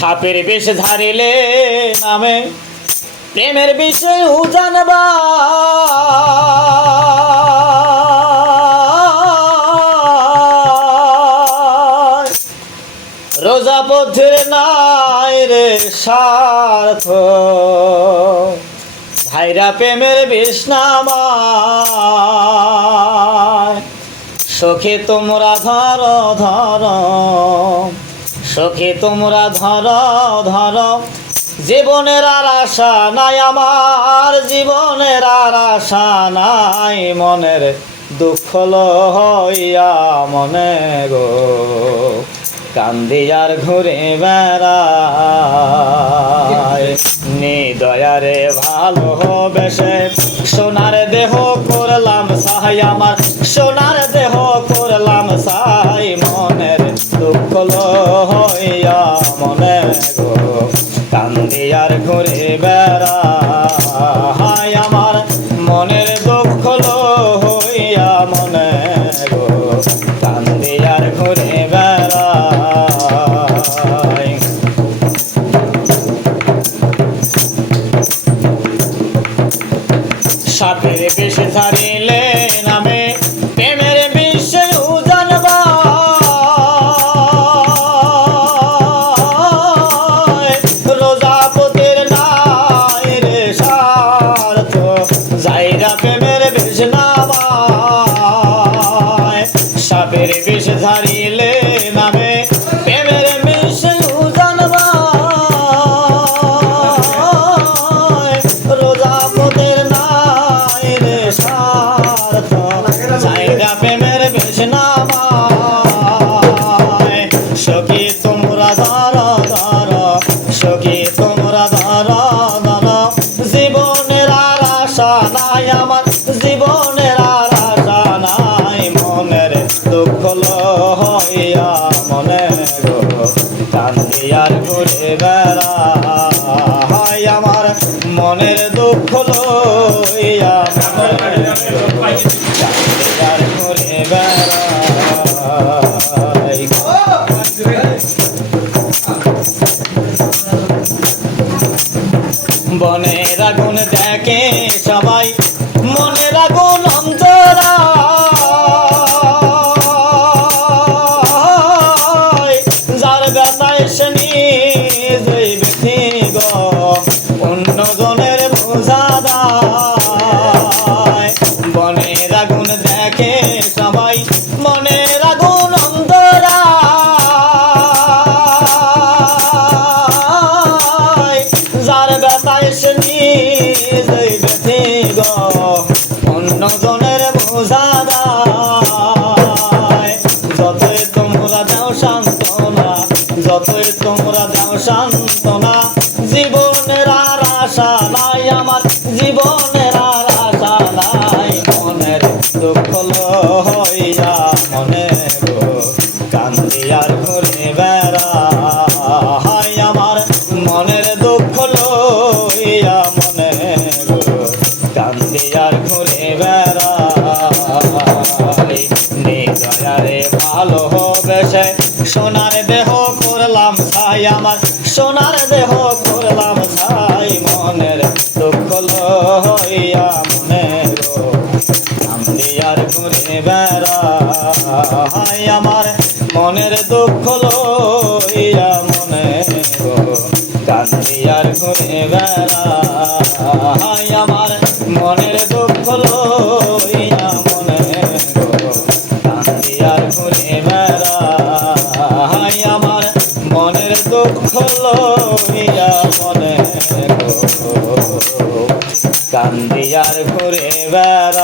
সাপের বেশ ধারিলে নামে প্রেমের বিষয় জানবা রোজা পথের নাই রে স্বার্থ ভাইরা প্রেমের বিষ নামায় সখী তোমরা ধর ধর সখী তোমরা ধর ধর জীবনের আর আশা নাই আমার জীবনের আর আশা নাই মনের দুঃখ লইয়া মনে গো কান্দি আর ঘুরে বেড়ায় নিদয়ারে ভালোবেসে সোনার দেহ করলাম সাই আমার সোনার দেহ করলাম সাই মনের দুঃখ লইয়া মনে গো কান্দি আর ঘুরে বেড়ায় আমার মনের দুঃখ লইয়া মনে গো কান্দি আর ঘুরে বেড়ায় সাপের বেশ ধারিলে নামে প্রেমের বিষয় জানবা রোজা পথের নাই রে স্বার্থ যাইরা প্রেমের বেশ নামায় সাপের বেশ ধারিলে নামে প্রেমের বিষয় জানবা রোজা পথের নাই রে স্বার্থ যাইরা প্রেমের বেশ নামায় সখী তোমরা ধর ধর সখী তোমরা ধর ধর জীবনের আর আশা নাই আমার জীবনের আর আশা নাই মনের দুঃখ লইয়া মনে গো কান্দি আর ঘুরে বেড়ায় আমার মনের দুঃখ লইয়া মনে গো কান্দি আর ঘুরে বেড়ায় বনের আগুন দেখে সবাই মনের আগুন অন্তরা যার ব্যথায় সে নিজেই বেঁধে গো অন্য জনের বোঝা দায় বনের আগুন দেখে সবাই মনের আগুন অন্তরা যার ব্যথায় সে নিজেই বেঁধে গো অন্য জনের বোঝা দায় যতই তোমরা দাও সান্ত্বনা যতই তোমরা দাও সান্ত্বনা জীবনের আর আশা নাই আমার জীবনের আর আশা নাই মনের দুঃখ লইয়া মনে গো কান্দি আর ঘুরে বেড়ায় আমার মনের দুঃখ লইয়া মনে গো কান্দি আর ঘুরে বেড়ায় নিদয়ারে ভালোবেসে সোনার দেহ করলাম ছাই আমার সোনার দেহ করলাম ছাই মনের দুঃখ লইয়া মনে গো কান্দি আর ঘুরে বেড়ায় আমার মনের দুঃখ লইয়া মনে গো কান্দি আর ঘুরে বেড়ায় আমার মনের দুঃখ লইয়া মনে গো কান্দি আর ঘুরে বেড়ায় আমার মনের দুঃখ লইয়া মনে গো কান্দি আর ঘুরে বেড়ায়।